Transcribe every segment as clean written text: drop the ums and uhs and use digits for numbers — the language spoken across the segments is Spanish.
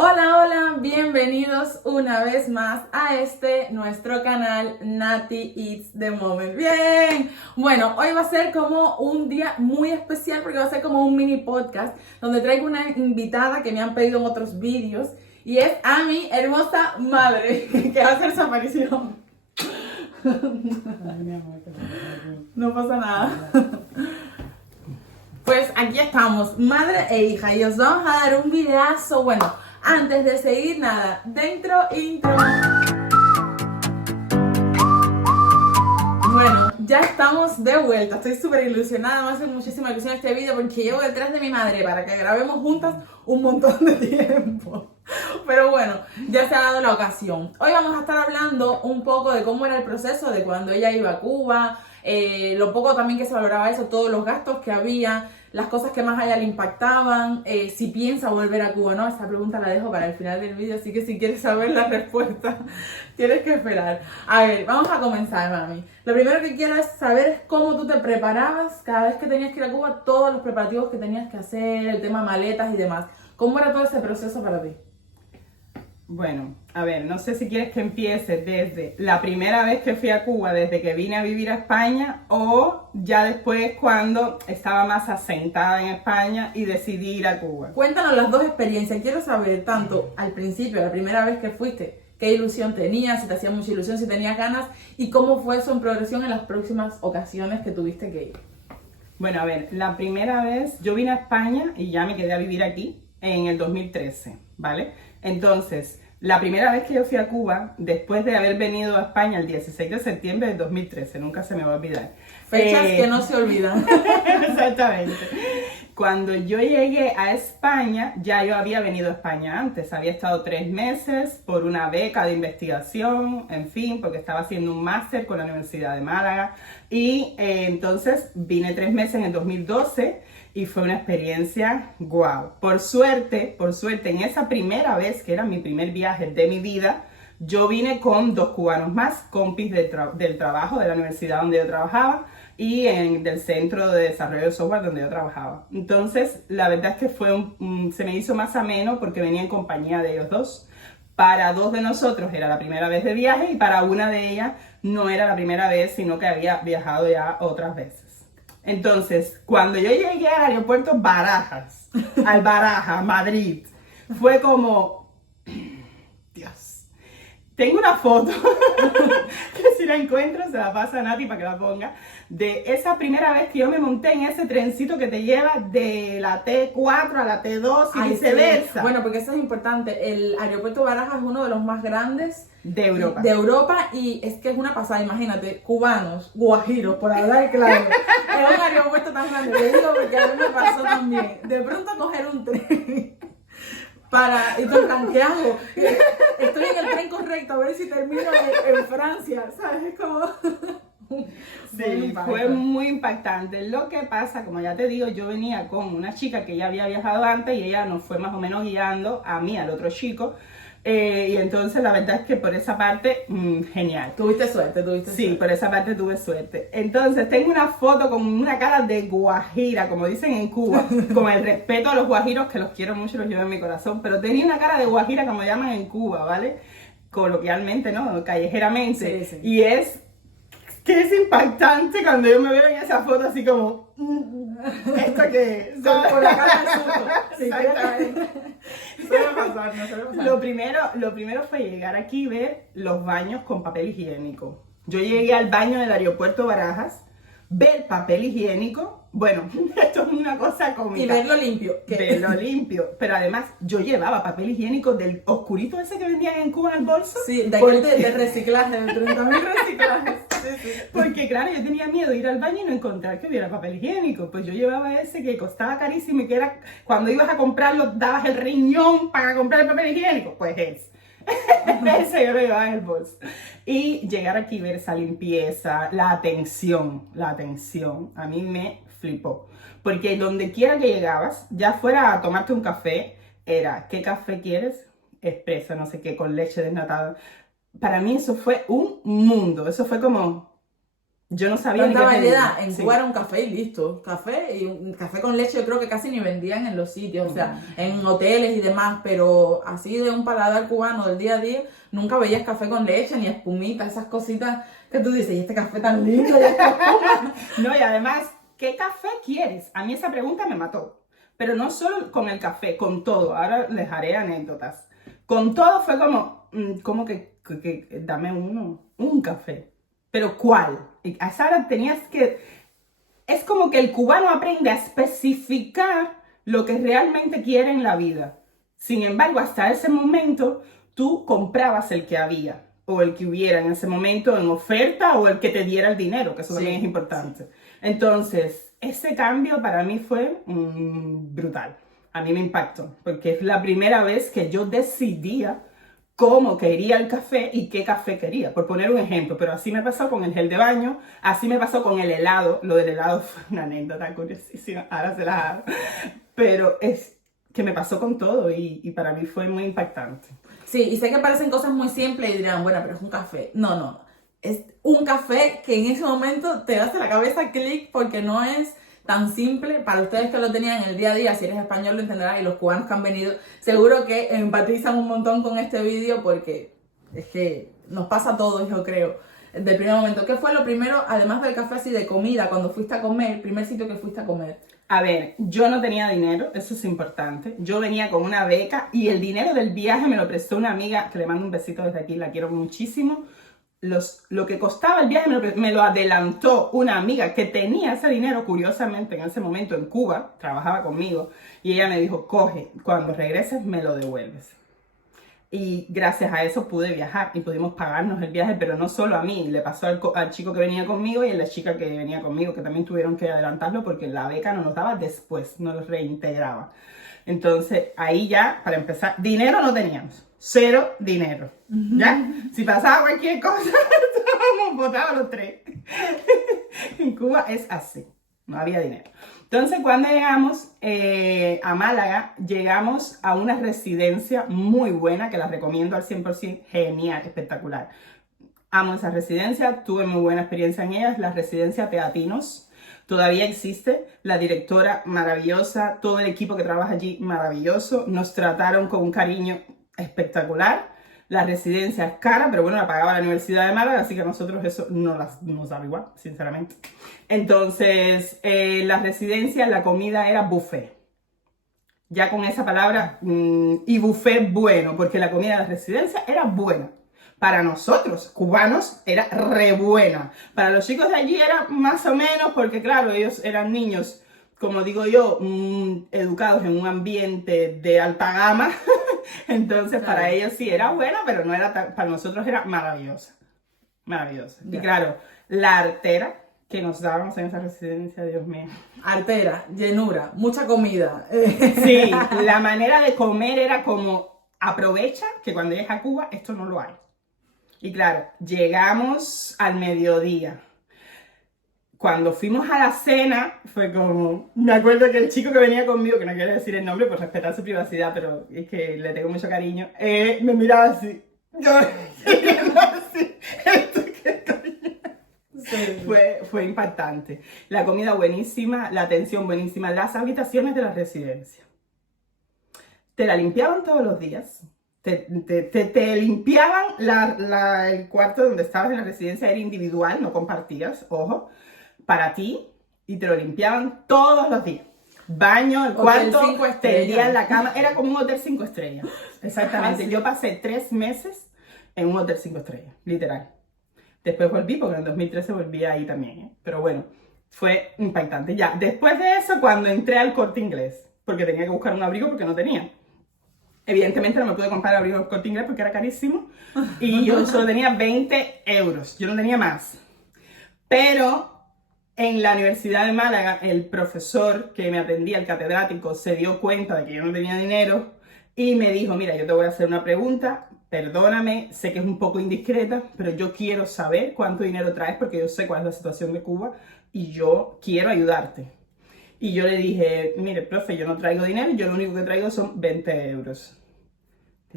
Hola, hola, bienvenidos una vez más a nuestro canal Nati Eats the Moment. Bien, bueno, hoy va a ser como un día muy especial porque va a ser como un mini podcast donde traigo una invitada que me han pedido en otros vídeos y es a mi hermosa madre que va a hacer su aparición. No pasa nada. Pues aquí estamos, madre e hija, y os vamos a dar un videazo. Bueno, antes de seguir, nada, dentro intro. Bueno, ya estamos de vuelta, estoy súper ilusionada, me hace muchísima ilusión este video porque llevo detrás de mi madre para que grabemos juntas un montón de tiempo. Pero bueno, ya se ha dado la ocasión. Hoy vamos a estar hablando un poco de cómo era el proceso de cuando ella iba a Cuba, lo poco también que se valoraba eso, todos los gastos que había, las cosas que más a ella le impactaban, si piensa volver a Cuba, ¿no? Esta pregunta la dejo para el final del vídeo, así que si quieres saber la respuesta, tienes que esperar. A ver, vamos a comenzar, mami. Lo primero que quiero es saber es cómo tú te preparabas cada vez que tenías que ir a Cuba, todos los preparativos que tenías que hacer, el tema maletas y demás. ¿Cómo era todo ese proceso para ti? Bueno, a ver, no sé si quieres que empiece desde la primera vez que fui a Cuba, desde que vine a vivir a España, o ya después cuando estaba más asentada en España y decidí ir a Cuba. Cuéntanos las dos experiencias. Quiero saber tanto al principio, la primera vez que fuiste, qué ilusión tenías, si te hacía mucha ilusión, si tenías ganas, y cómo fue eso en progresión en las próximas ocasiones que tuviste que ir. Bueno, a ver, la primera vez yo vine a España y ya me quedé a vivir aquí en el 2013, ¿vale? Entonces, la primera vez que yo fui a Cuba, después de haber venido a España el 16 de septiembre del 2013, nunca se me va a olvidar. Fechas que no se olvidan. Exactamente. Cuando yo llegué a España, ya yo había venido a España antes, había estado 3 meses por una beca de investigación, en fin, porque estaba haciendo un máster con la Universidad de Málaga y entonces vine 3 meses en el 2012 y fue una experiencia guau. Por suerte, en esa primera vez, que era mi primer viaje de mi vida, yo vine con 2 cubanos más, compis del trabajo, de la universidad donde yo trabajaba y del centro de desarrollo de software donde yo trabajaba. Entonces, la verdad es que se me hizo más ameno porque venía en compañía de ellos dos. Para 2 de nosotros era la primera vez de viaje y para una de ellas no era la primera vez, sino que había viajado ya otras veces. Entonces, cuando yo llegué al aeropuerto Barajas, al Barajas, Madrid, fue como, Dios, tengo una foto, que si la encuentro se la pasa a Nati para que la ponga, de esa primera vez que yo me monté en ese trencito que te lleva de la T4 a la T2 y viceversa. Sí. Bueno, porque eso es importante, el aeropuerto Barajas es uno de los más grandes de Europa. Y es que es una pasada, imagínate, cubanos, guajiros, por hablar claro, es un aeropuerto tan grande, te digo porque a mí me pasó también, de pronto coger un tren y tú, ¿qué hago? Estoy en el tren correcto, a ver si termino en Francia, ¿sabes? Es como... Sí, fue muy impactante. Lo que pasa, como ya te digo, yo venía con una chica que ya había viajado antes y ella nos fue más o menos guiando a mí, al otro chico. Y entonces la verdad es que por esa parte, genial. Tuviste suerte. Sí, por esa parte tuve suerte. Entonces tengo una foto con una cara de guajira, como dicen en Cuba, con el respeto a los guajiros, que los quiero mucho y los llevo en mi corazón, pero tenía una cara de guajira, como llaman en Cuba, ¿vale? Coloquialmente, ¿no? Callejeramente. Sí. Y es impactante cuando yo me veo en esa foto así como, ¿esto qué es? Con la cara de susto. Sí, exactamente. Suele pasar. Lo primero fue llegar aquí y ver los baños con papel higiénico. Yo llegué al baño del aeropuerto Barajas, ver papel higiénico. Bueno, esto es una cosa cómica. Y verlo limpio. Verlo limpio. Pero además, yo llevaba papel higiénico del oscurito ese que vendían en Cuba en el bolso. Sí, de aquel de reciclaje, de 30.000 reciclajes. Sí. Porque claro, yo tenía miedo de ir al baño y no encontrar que hubiera papel higiénico. Pues yo llevaba ese que costaba carísimo y que era, cuando ibas a comprarlo, dabas el riñón para comprar el papel higiénico. Pues ese yo lo llevaba en el bolso. Y llegar aquí y ver esa limpieza, la atención, a mí me flipó. Porque donde quiera que llegabas, ya fuera a tomarte un café, era, ¿qué café quieres? Expreso, no sé qué, con leche desnatada. Para mí eso fue un mundo, eso fue como, Yo no sabía ni Tanta qué variedad. pedir. En Sí. Cuba era un café y listo. Café y un café con leche yo creo que casi ni vendían en los sitios, o sea, en hoteles y demás, pero así de un paladar cubano del día a día, nunca veías café con leche ni espumita, esas cositas que tú dices, y este café tan lindo, y esta espuma. No, y además, ¿qué café quieres? A mí esa pregunta me mató. Pero no solo con el café, con todo. Ahora les haré anécdotas. Con todo fue como que dame un café. Pero ¿cuál? Y a esa hora tenías que... Es como que el cubano aprende a especificar lo que realmente quiere en la vida. Sin embargo, hasta ese momento, tú comprabas el que había o el que hubiera en ese momento en oferta o el que te diera el dinero, que eso Sí, también es importante. Entonces, ese cambio para mí fue brutal. A mí me impactó, porque es la primera vez que yo decidía cómo quería el café y qué café quería, por poner un ejemplo. Pero así me pasó con el gel de baño, así me pasó con el helado. Lo del helado fue una anécdota curiosísima, ahora se la hago. Pero es que me pasó con todo y para mí fue muy impactante. Sí, y sé que parecen cosas muy simples y dirán, bueno, pero es un café. No, no. Es un café que en ese momento te hace la cabeza clic porque no es tan simple. Para ustedes que lo tenían en el día a día, si eres español lo entenderás y los cubanos que han venido, seguro que empatizan un montón con este vídeo porque es que nos pasa a todos, yo creo, del primer momento. ¿Qué fue lo primero, además del café así de comida, cuando fuiste a comer, el primer sitio que fuiste a comer? A ver, yo no tenía dinero, eso es importante. Yo venía con una beca y el dinero del viaje me lo prestó una amiga, que le mando un besito desde aquí, la quiero muchísimo. Lo que costaba el viaje me lo adelantó una amiga que tenía ese dinero, curiosamente, en ese momento en Cuba, trabajaba conmigo, y ella me dijo, coge, cuando regreses me lo devuelves. Y gracias a eso pude viajar y pudimos pagarnos el viaje, pero no solo a mí, le pasó al chico que venía conmigo y a la chica que venía conmigo, que también tuvieron que adelantarlo porque la beca no nos daba después, no los reintegraba. Entonces ahí ya, para empezar, dinero no teníamos, cero dinero, ¿ya? Si pasaba cualquier cosa, estábamos botados los tres. En Cuba es así, no había dinero. Entonces, cuando llegamos a Málaga, llegamos a una residencia muy buena, que la recomiendo al 100%, genial, espectacular. Amo esa residencia, tuve muy buena experiencia en ella, la residencia Teatinos. Todavía existe, la directora maravillosa, todo el equipo que trabaja allí maravilloso, nos trataron con un cariño espectacular. La residencia es cara, pero bueno, la pagaba la Universidad de Málaga, así que a nosotros eso nos daba igual, sinceramente. Entonces, la residencia, la comida era buffet. Ya con esa palabra, y buffet bueno, porque la comida de la residencia era buena. Para nosotros, cubanos, era re buena. Para los chicos de allí era más o menos, porque claro, ellos eran niños, como digo yo, educados en un ambiente de alta gama. Entonces, claro, para ellos sí era buena, pero no era para nosotros era maravillosa. Maravillosa. Yeah. Y claro, la artera que nos dábamos en esa residencia, Dios mío. Artera, llenura, mucha comida. Sí, la manera de comer era como, aprovecha que cuando llegues a Cuba esto no lo hay. Y claro, llegamos al mediodía. Cuando fuimos a la cena, fue como... Me acuerdo que el chico que venía conmigo, que no quiero decir el nombre por respetar su privacidad, pero es que le tengo mucho cariño, me miraba así. Yo así. Esto qué cariño. Sí. Fue impactante. La comida buenísima, la atención buenísima, las habitaciones de la residencia. Te la limpiaban todos los días. Te limpiaban el cuarto donde estabas en la residencia, era individual, no compartías, ojo, para ti, y te lo limpiaban todos los días. Baño, el cuarto, tendían la cama, era como un hotel 5 estrellas. Exactamente, sí. Yo pasé 3 meses en un hotel 5 estrellas, literal. Después volví, porque en 2013 volví ahí también, ¿eh? Pero bueno, fue impactante. Ya, después de eso, cuando entré al Corte Inglés, porque tenía que buscar un abrigo porque no tenía. Evidentemente no me pude comprar el abrigo del Corte Inglés porque era carísimo. Y yo solo tenía 20 euros, yo no tenía más. Pero en la Universidad de Málaga, el profesor que me atendía, el catedrático, se dio cuenta de que yo no tenía dinero y me dijo, mira, yo te voy a hacer una pregunta, perdóname, sé que es un poco indiscreta, pero yo quiero saber cuánto dinero traes porque yo sé cuál es la situación de Cuba y yo quiero ayudarte. Y yo le dije, mire, profe, yo no traigo dinero, yo lo único que traigo son 20 euros.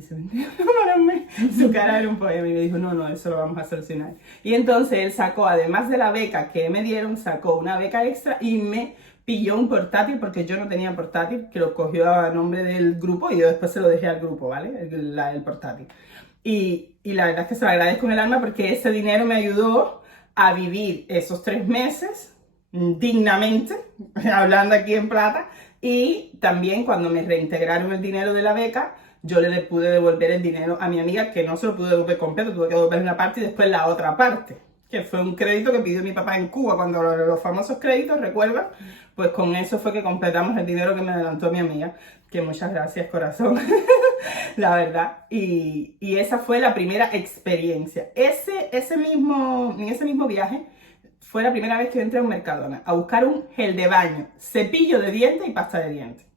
dice, 21 para un mes. Su cara era un poema y me dijo, no, eso lo vamos a solucionar. Y entonces él sacó, además de la beca que me dieron, sacó una beca extra y me pilló un portátil, porque yo no tenía portátil, que lo cogió a nombre del grupo y yo después se lo dejé al grupo, ¿vale? El portátil. Y la verdad es que se lo agradezco en el alma porque ese dinero me ayudó a vivir esos 3 meses dignamente, hablando aquí en plata, y también cuando me reintegraron el dinero de la beca, yo le pude devolver el dinero a mi amiga, que no se lo pude devolver completo, tuve que devolver una parte y después la otra parte, que fue un crédito que pidió mi papá en Cuba, cuando los famosos créditos, ¿recuerdan? Pues con eso fue que completamos el dinero que me adelantó mi amiga, que muchas gracias, corazón, la verdad. Y esa fue la primera experiencia. En ese mismo viaje, fue la primera vez que entré a un Mercadona a buscar un gel de baño, cepillo de dientes y pasta de dientes.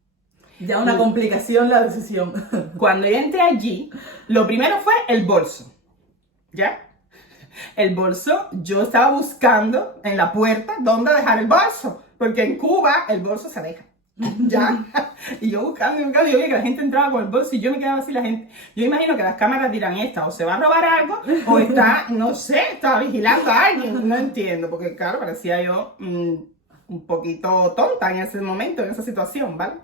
Ya una complicación la decisión. Cuando yo entré allí, lo primero fue el bolso, ¿ya? El bolso, yo estaba buscando en la puerta dónde dejar el bolso, porque en Cuba el bolso se deja, ¿ya? Y yo buscando, y yo veía que la gente entraba con el bolso y yo me quedaba así, la gente, yo imagino que las cámaras dirán, esta o se va a robar algo, o está, no sé, estaba vigilando a alguien, no entiendo, porque claro, parecía yo un poquito tonta en ese momento, en esa situación, ¿vale?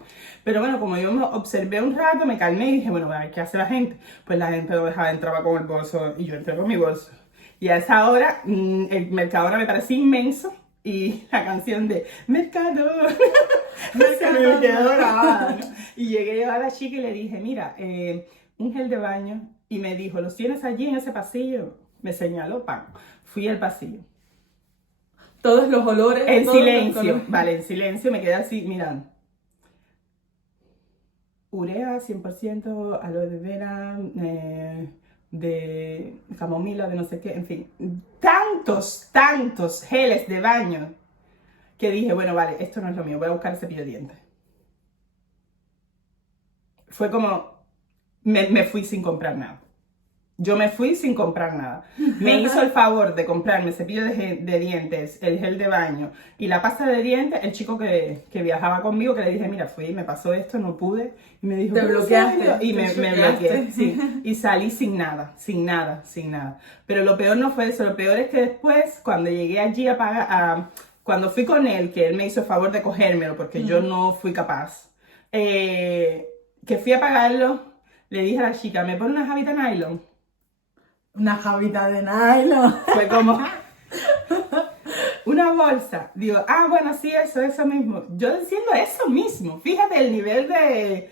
Pero bueno, como yo me observé un rato, me calmé y dije, bueno, a ver, ¿qué hace la gente? Pues la gente no dejaba, entraba con el bolso y yo entré con mi bolso. Y a esa hora, el Mercadona me parecía inmenso y la canción de Mercadona se me quedó grabada, ¿no? Y llegué a la chica y le dije, mira, un gel de baño. Y me dijo, ¿los tienes allí en ese pasillo? Me señaló, ¡pam! Fui al pasillo. Todos los olores. En todos silencio, vale, en silencio, me quedé así mirando. Urea 100%, aloe de vera, de camomila, de no sé qué, en fin. Tantos geles de baño que dije, bueno, vale, esto no es lo mío, voy a buscar el cepillo de dientes. Fue como, me fui sin comprar nada. Yo me fui sin comprar nada. Me hizo el favor de comprarme el cepillo de dientes, el gel de baño y la pasta de dientes, el chico que viajaba conmigo, que le dije, mira, fui, me pasó esto, no pude. Y me dijo, te bloqueaste. Y me bloqueé, sí. Y salí sin nada. Pero lo peor no fue eso, lo peor es que después, cuando llegué allí a pagar, cuando fui con él, que él me hizo el favor de cogérmelo, porque yo no fui capaz, que fui a pagarlo, le dije a la chica, ¿me pone una jabita nylon? Una jabita de nylon. Fue como una bolsa. Digo, bueno, sí, eso mismo. Yo diciendo eso mismo. Fíjate el nivel de,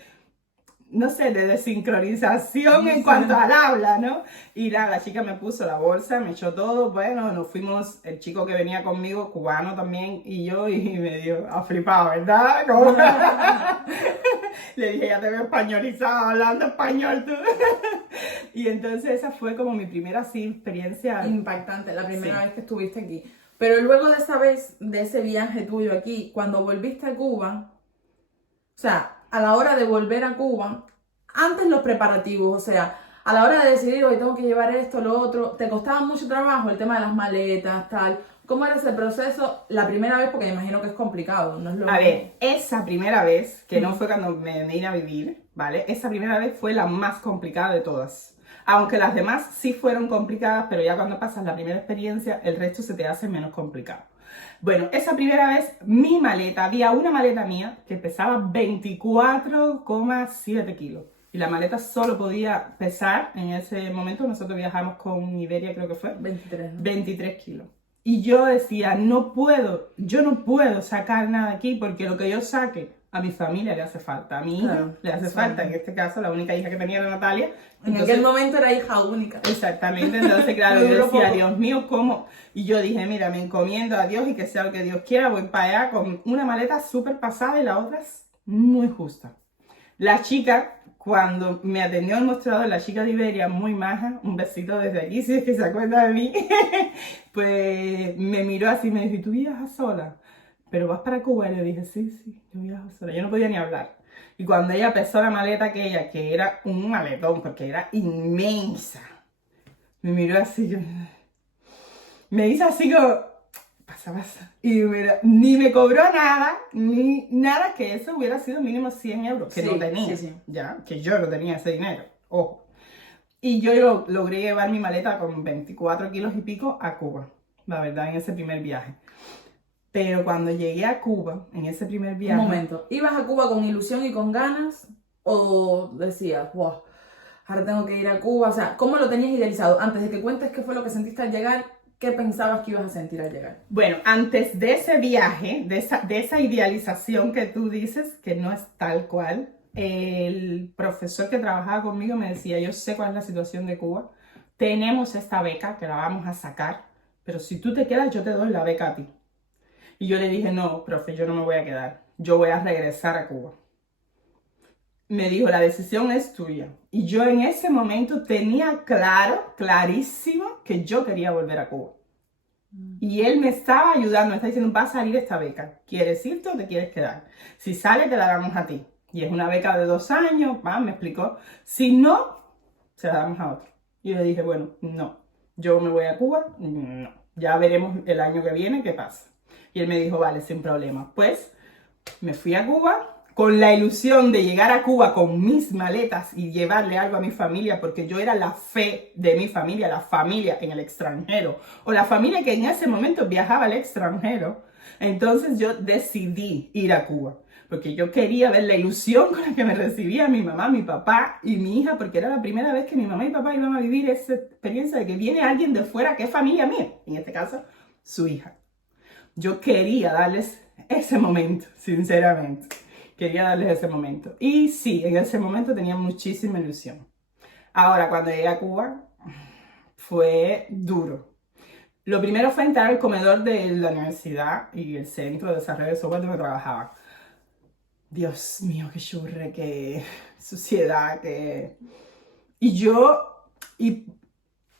no sé, de desincronización en cuanto al habla, ¿no? Y la chica me puso la bolsa, me echó todo. Bueno, nos fuimos, el chico que venía conmigo, cubano también, y yo, y me dio, flipado, ¿verdad? ¿Cómo? Le dije, ya te veo españolizado, hablando español tú. Y entonces esa fue como mi primera experiencia. Impactante, la primera vez que estuviste aquí. Pero luego de esa vez, de ese viaje tuyo aquí, cuando volviste a Cuba, o sea, a la hora de volver a Cuba, antes los preparativos, o sea, a la hora de decidir, hoy tengo que llevar esto, lo otro, ¿te costaba mucho trabajo el tema de las maletas, tal? ¿Cómo era ese proceso la primera vez? Porque me imagino que es complicado, ¿no es lo A ver, esa primera vez, que no fue cuando me vine a vivir, ¿vale? Esa primera vez fue la más complicada de todas. Aunque las demás sí fueron complicadas, pero ya cuando pasas la primera experiencia, el resto se te hace menos complicado. Bueno, esa primera vez, mi maleta, había una maleta mía que pesaba 24,7 kilos. Y la maleta solo podía pesar, en ese momento nosotros viajamos con Iberia, creo que fue, 23, ¿no? 23 kilos. Y yo decía, yo no puedo sacar nada aquí porque lo que yo saque a mi familia le hace falta, a mi hija le hace falta, en este caso la única hija que tenía era Natalia. En aquel momento era hija única. Exactamente, entonces claro, yo decía, Dios mío, ¿cómo? Y yo dije, mira, me encomiendo a Dios y que sea lo que Dios quiera, voy para allá con una maleta súper pasada y la otra es muy justa. La chica, cuando me atendió al mostrador, la chica de Iberia, muy maja, un besito desde aquí, si es que se acuerda de mí, pues me miró así y me dijo, ¿y tú viajas sola? ¿Pero vas para Cuba? Y le dije, sí, yo viajo sola. Yo no podía ni hablar. Y cuando ella pesó la maleta aquella, que era un maletón, porque era inmensa, me miró así, me hizo así como, pasa. Y ni me cobró nada, ni nada, que eso hubiera sido mínimo 100 euros, que no tenía, ya, que yo no tenía ese dinero. ojo. Y yo logré llevar mi maleta con 24 kilos y pico a Cuba, la verdad, en ese primer viaje. Pero cuando llegué a Cuba, en ese primer viaje... Un momento, ¿ibas a Cuba con ilusión y con ganas? ¿O decías, wow, ahora tengo que ir a Cuba? O sea, ¿cómo lo tenías idealizado? Antes de que cuentes qué fue lo que sentiste al llegar, ¿qué pensabas que ibas a sentir al llegar? Bueno, antes de ese viaje, de esa idealización que tú dices, que no es tal cual, el profesor que trabajaba conmigo me decía, yo sé cuál es la situación de Cuba, tenemos esta beca que la vamos a sacar, pero si tú te quedas, yo te doy la beca a ti. Y yo le dije, no, profe, yo no me voy a quedar, yo voy a regresar a Cuba. Me dijo, la decisión es tuya. Y yo en ese momento tenía clarísimo, que yo quería volver a Cuba. Y él me estaba ayudando, me está diciendo, va a salir esta beca. ¿Quieres irte o te quieres quedar? Si sale, te la damos a ti. Y es una beca de 2 años, me explicó. Si no, se la damos a otro. Y yo le dije, bueno, no, yo me voy a Cuba, no. Ya veremos el año que viene qué pasa. Y él me dijo, vale, sin problema. Pues me fui a Cuba con la ilusión de llegar a Cuba con mis maletas y llevarle algo a mi familia, porque yo era la fe de mi familia, la familia en el extranjero, o la familia que en ese momento viajaba al extranjero. Entonces yo decidí ir a Cuba, porque yo quería ver la ilusión con la que me recibía mi mamá, mi papá y mi hija, porque era la primera vez que mi mamá y papá iban a vivir esa experiencia de que viene alguien de fuera que es familia mía, en este caso, su hija. Yo quería darles ese momento, sinceramente. Quería darles ese momento. Y sí, en ese momento tenía muchísima ilusión. Ahora, cuando llegué a Cuba, fue duro. Lo primero fue entrar al comedor de la universidad y el centro de desarrollo de software donde trabajaba. Dios mío, qué churre, qué suciedad, qué... Y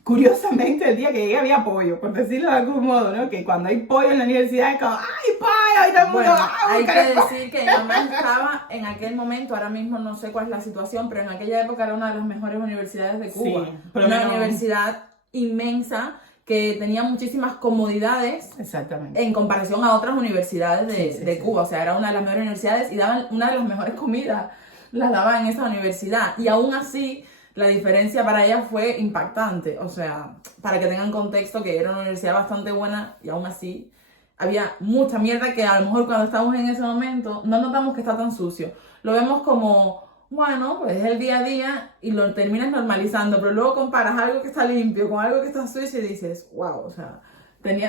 curiosamente, el día que llegué había pollo, por decirlo de algún modo, ¿no? Que cuando hay pollo en la universidad es como, ¡ay, pollo! Y todo el mundo, Bueno, ¡ay, hay que caramba! decir que mi mamá estaba en aquel momento, ahora mismo no sé cuál es la situación, pero en aquella época era una de las mejores universidades de Cuba. Sí, pero una no... universidad inmensa que tenía muchísimas comodidades Exactamente. en comparación a otras universidades de Sí. Cuba. O sea, era una de las mejores universidades y daban una de las mejores comidas, las daban en esa universidad. Y aún así, la diferencia para ella fue impactante. O sea, para que tengan contexto, que era una universidad bastante buena y aún así había mucha mierda que a lo mejor cuando estamos en ese momento no notamos que está tan sucio. Lo vemos como, bueno, pues es el día a día y lo terminas normalizando, pero luego comparas algo que está limpio con algo que está sucio y dices, wow, o sea,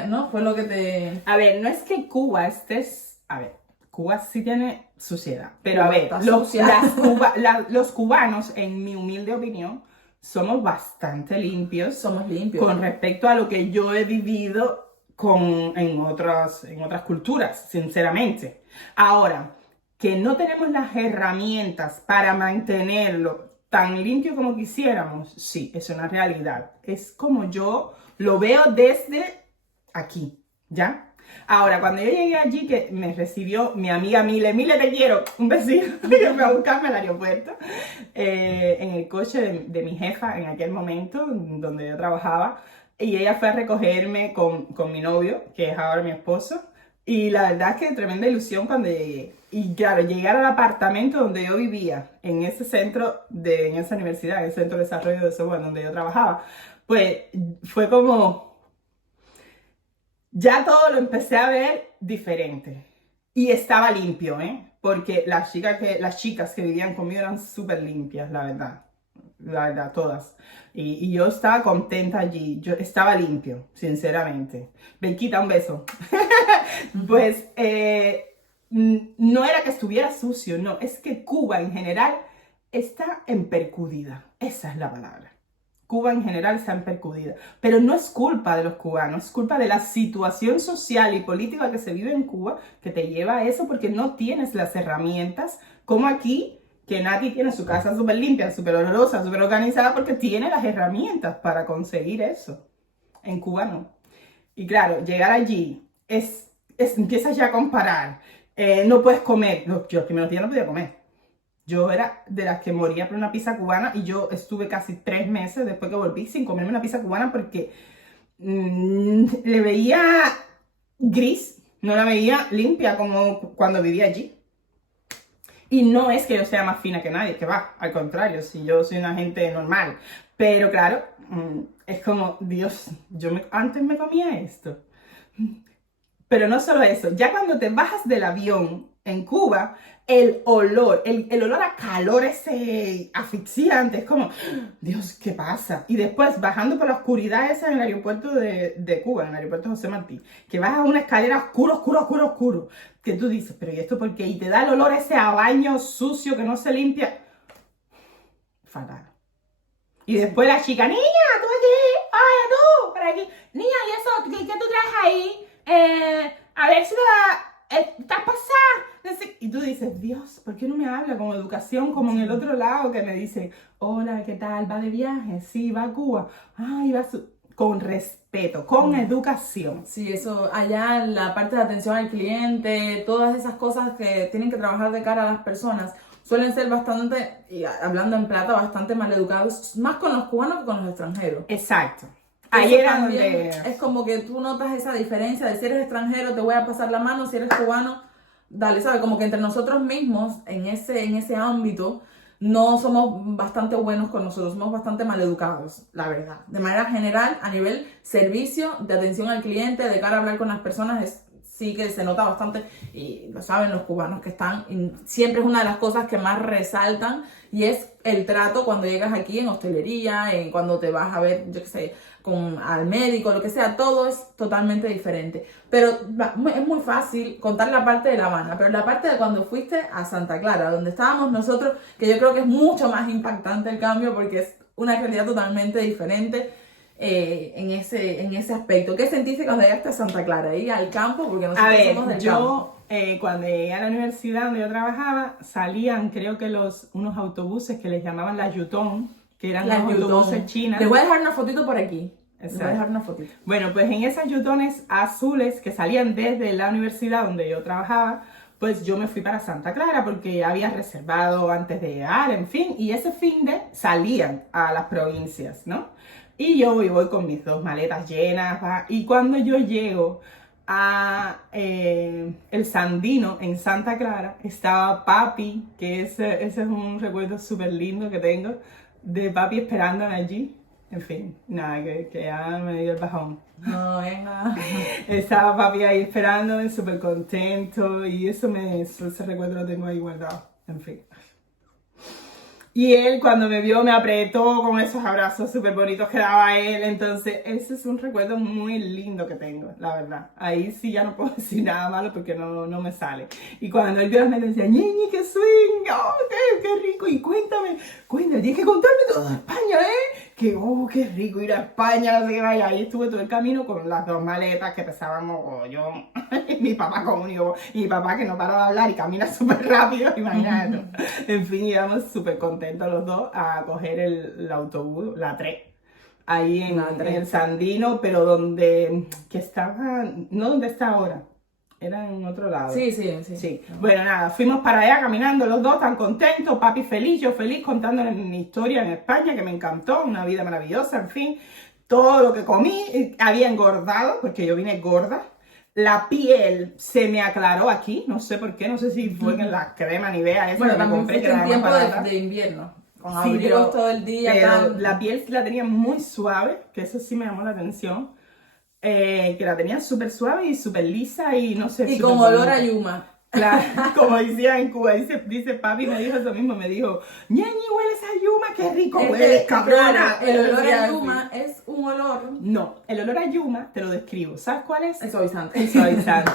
¿no? Fue lo que te... A ver, no es que Cuba estés... A ver, Cuba sí tiene suciedad, pero a Cuba ver, está sucia. los cubanos, en mi humilde opinión, somos bastante limpios. Somos limpios. Con respecto a lo que yo he vivido en otras culturas, sinceramente. Ahora, que no tenemos las herramientas para mantenerlo tan limpio como quisiéramos, sí, es una realidad. Es como yo lo veo desde aquí, ¿ya? Ahora, cuando yo llegué allí, que me recibió mi amiga Mile, te quiero, un besito, que me fue a buscarme al aeropuerto, en el coche de mi jefa en aquel momento, donde yo trabajaba, y ella fue a recogerme con mi novio, que es ahora mi esposo, y la verdad es que tremenda ilusión cuando llegué. Y claro, llegar al apartamento donde yo vivía, en ese centro, en esa universidad, en el Centro de Desarrollo de Software donde yo trabajaba, pues fue como... Ya todo lo empecé a ver diferente. Y estaba limpio, ¿eh? Porque las chicas que vivían conmigo eran súper limpias, la verdad. La verdad, todas. Y yo estaba contenta allí. Yo estaba limpio, sinceramente. Benquita, un beso. Pues no era que estuviera sucio, no. Es que Cuba en general está empercudida. Esa es la palabra. Cuba en general está empercudida. Pero no es culpa de los cubanos, es culpa de la situación social y política que se vive en Cuba que te lleva a eso, porque no tienes las herramientas como aquí, que Nati tiene su casa súper limpia, súper olorosa, súper organizada, porque tiene las herramientas para conseguir eso. En Cuba no. Y claro, llegar allí empiezas ya a comparar. No puedes comer. Yo los primeros días no podía comer. Yo era de las que moría por una pizza cubana y yo estuve casi 3 meses después que volví sin comerme una pizza cubana porque le veía gris, no la veía limpia como cuando vivía allí. Y no es que yo sea más fina que nadie, que va, al contrario, si yo soy una gente normal. Pero claro, es como, Dios, antes me comía esto. Pero no solo eso, ya cuando te bajas del avión en Cuba, el olor a calor ese asfixiante, es como, Dios, ¿qué pasa? Y después, bajando por la oscuridad esa en el aeropuerto de Cuba, en el aeropuerto José Martí, que vas a una escalera oscuro, que tú dices, pero ¿y esto por qué? Y te da el olor ese a baño sucio que no se limpia. Fatal. Y después la chica, niña, tú aquí, ay, tú, por aquí. Niña, ¿y eso? ¿Qué tú traes ahí? A ver si estás pasada. Y tú dices, Dios, ¿por qué no me habla con educación como en el otro lado que me dice, hola, ¿qué tal? ¿Va de viaje? Sí, va a Cuba. Ay, con respeto, con educación. Sí, eso, allá la parte de atención al cliente, todas esas cosas que tienen que trabajar de cara a las personas, suelen ser bastante, y hablando en plata, bastante maleducados, más con los cubanos que con los extranjeros. Exacto. Ahí era donde es como que tú notas esa diferencia de si eres extranjero te voy a pasar la mano, si eres cubano, dale, ¿sabes? Como que entre nosotros mismos, en ese ámbito, no somos bastante buenos con nosotros, somos bastante maleducados, la verdad. De manera general, a nivel servicio, de atención al cliente, de cara a hablar con las personas, sí que se nota bastante, y lo saben los cubanos que están, y siempre es una de las cosas que más resaltan, y es el trato cuando llegas aquí en hostelería, cuando te vas a ver, yo qué sé, al médico, lo que sea, todo es totalmente diferente. Pero es muy fácil contar la parte de La Habana, pero la parte de cuando fuiste a Santa Clara, donde estábamos nosotros, que yo creo que es mucho más impactante el cambio porque es una realidad totalmente diferente. En ese aspecto. ¿Qué sentiste cuando llegaste a Santa Clara? Ir al campo, porque nosotros somos del campo. Cuando llegué a la universidad donde yo trabajaba, salían creo que unos autobuses que les llamaban la Yutón, que eran los autobuses chinos. Les voy a dejar una fotito por aquí. Exacto. Les voy a dejar una fotito. Bueno, pues en esas Yutones azules que salían desde la universidad donde yo trabajaba, pues yo me fui para Santa Clara porque había reservado antes de llegar, en fin, y ese fin de salían a las provincias, ¿no? Y yo voy con mis 2 maletas llenas, ¿va? Y cuando yo llego a El Sandino en Santa Clara, estaba papi, que ese es un recuerdo súper lindo que tengo, de papi esperándome allí. En fin, nada, que ya me dio el bajón. No, venga. Estaba papi ahí esperándome, súper contento, y ese recuerdo lo tengo ahí guardado. En fin. Y él cuando me vio me apretó con esos abrazos súper bonitos que daba él. Entonces ese es un recuerdo muy lindo que tengo, la verdad. Ahí sí ya no puedo decir nada malo porque no me sale. Y cuando él vio me decía, ñeñi, qué swing, oh, qué rico. Y cuéntame, tienes que contarme todo de España, qué rico ir a España, no sé qué vaya. Ahí estuve todo el camino con las 2 maletas que pesábamos yo, mi papá conmigo, y mi papá que no paró de hablar y camina súper rápido, imagínate. En fin, íbamos súper contentos los dos a coger el autobús, la 3, ahí en el Sandino, pero que estaba, no donde está ahora, era en otro lado. Sí. Bueno, nada, fuimos para allá caminando los dos tan contentos, papi feliz, yo feliz, contándole mi historia en España, que me encantó, una vida maravillosa, en fin, todo lo que comí, había engordado, porque yo vine gorda. La piel se me aclaró aquí, no sé por qué, no sé si fue en la crema Nivea esa bueno, que me también compré, fuiste en tiempo de invierno, con abrigos todo el día. Pero la piel la tenía muy suave, que eso sí me llamó la atención, que la tenía súper suave y súper lisa y no sé. Y con olor a yuma. Claro, como decía en Cuba, dice papi, me dijo eso mismo, me dijo, ñeñi, hueles a yuma, qué rico hueles, cabrona. Claro, el olor a yuma es un olor. No, el olor a yuma te lo describo, ¿sabes cuál es? El suavizante. El suavizante.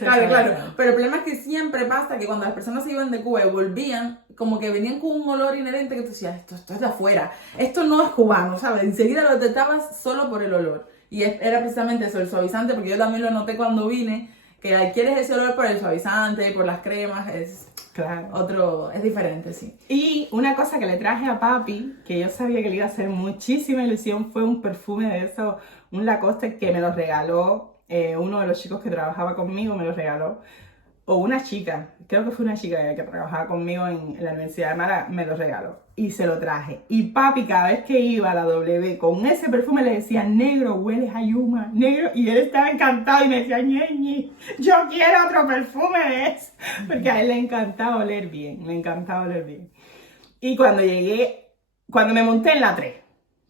Claro. Pero el problema es que siempre pasa que cuando las personas se iban de Cuba y volvían, como que venían con un olor inherente que tú decías, esto es de afuera, esto no es cubano, ¿sabes? Enseguida lo detectabas solo por el olor. Y era precisamente eso, el suavizante, porque yo también lo noté cuando vine, que adquieres ese olor por el suavizante, por las cremas, es diferente, sí. Y una cosa que le traje a papi, que yo sabía que le iba a hacer muchísima ilusión, fue un perfume de eso, un Lacoste que me lo regaló, uno de los chicos que trabajaba conmigo me lo regaló. o una chica, creo que fue una chica que trabajaba conmigo en la Universidad de Málaga, me lo regaló y se lo traje. Y papi, cada vez que iba a la W con ese perfume le decía, negro, hueles a Yuma, negro, y él estaba encantado y me decía, ñeñi, yo quiero otro perfume de eso, porque a él le encantaba oler bien, le encantaba oler bien. Y cuando llegué, cuando me monté en la 3,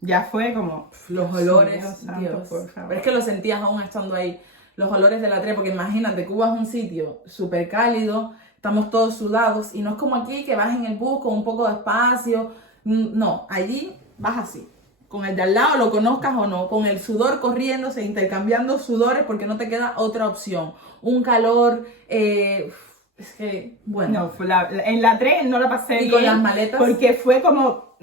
ya fue como... Los olores, Dios santo, Dios. por favor. Pero es que lo sentías aún estando ahí, los olores de la 3, porque imagínate, Cuba es un sitio súper cálido, estamos todos sudados, y no es como aquí que vas en el bus con un poco de espacio. No, allí vas así, con el de al lado, lo conozcas o no, con el sudor corriéndose, intercambiando sudores, porque no te queda otra opción. Un calor, es que, bueno. No, en la 3 no la pasé Y bien. con las maletas. Porque fue como...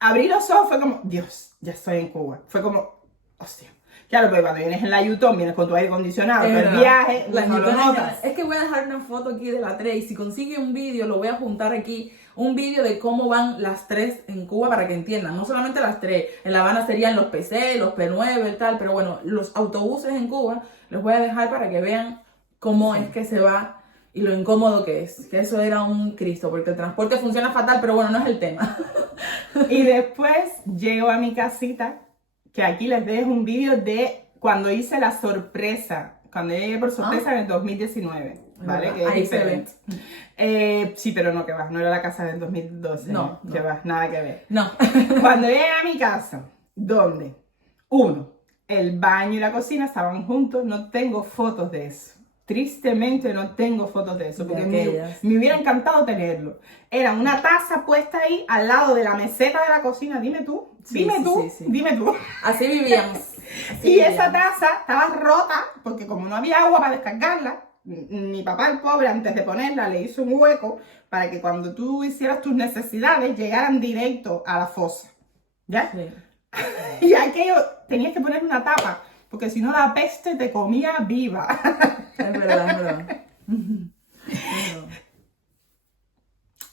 abrí los ojos, fue como, Dios, ya estoy en Cuba. Fue como, hostia. Claro, porque cuando vienes en la YouTube, vienes con tu aire acondicionado, todo el viaje, no lo notas. Es que voy a dejar una foto aquí de la 3 y si consigue un vídeo, lo voy a juntar aquí, un vídeo de cómo van las 3 en Cuba para que entiendan, no solamente las 3, en La Habana serían los PC, los P9 y tal, pero bueno, los autobuses en Cuba los voy a dejar para que vean cómo es que se va y lo incómodo que es, que eso era un Cristo, porque el transporte funciona fatal, pero bueno, no es el tema. Y después llego a mi casita, que aquí les dejo un vídeo de cuando hice la sorpresa, cuando yo llegué por sorpresa en el 2019, ¿vale? Que Ahí es se diferente. Sí, pero no, que va, no era la casa del 2012, No, que no. va, nada que ver. No. Cuando llegué a mi casa, donde, uno, el baño y la cocina estaban juntos, no tengo fotos de eso. Tristemente no tengo fotos de eso, porque me hubiera encantado tenerlo. Era una taza puesta ahí al lado de la meseta de la cocina, dime tú, dime tú. Así vivíamos. Y esa taza estaba rota, porque como no había agua para descargarla, mi papá el pobre antes de ponerla le hizo un hueco para que cuando tú hicieras tus necesidades llegaran directo a la fosa, ¿ya? Sí. Y aquello tenías que poner una tapa, porque si no la peste te comía viva. Es verdad, es verdad.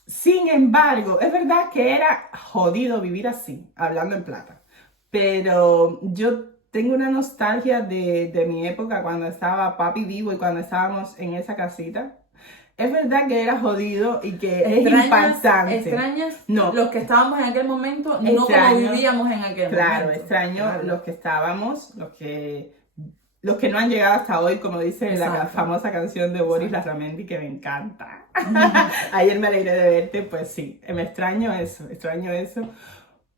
Sin embargo, es verdad que era jodido vivir así, hablando en plata. Pero yo tengo una nostalgia de mi época cuando estaba papi vivo y cuando estábamos en esa casita. Es verdad que era jodido y que es impactante. ¿Extrañas no. los que estábamos en aquel momento, extraño, no como vivíamos en aquel momento? Claro, extraño los que estábamos, los que no han llegado hasta hoy, como dice la famosa canción de Boris Larramendi, que me encanta. Ayer me alegré de verte, pues sí, me extraño eso.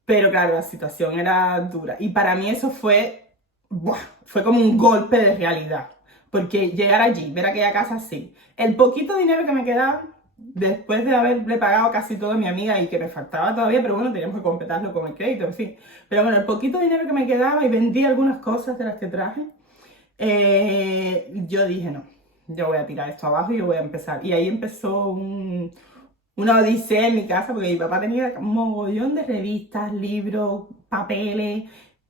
Pero claro, la situación era dura. Y para mí eso fue como un golpe de realidad. Porque llegar allí, ver aquella casa así, el poquito dinero que me quedaba, después de haberle pagado casi todo a mi amiga y que me faltaba todavía, pero bueno, teníamos que completarlo con el crédito, en fin. Pero bueno, el poquito dinero que me quedaba y vendí algunas cosas de las que traje, yo dije, no, yo voy a tirar esto abajo y yo voy a empezar. Y ahí empezó una odisea en mi casa, porque mi papá tenía un mogollón de revistas, libros, papeles,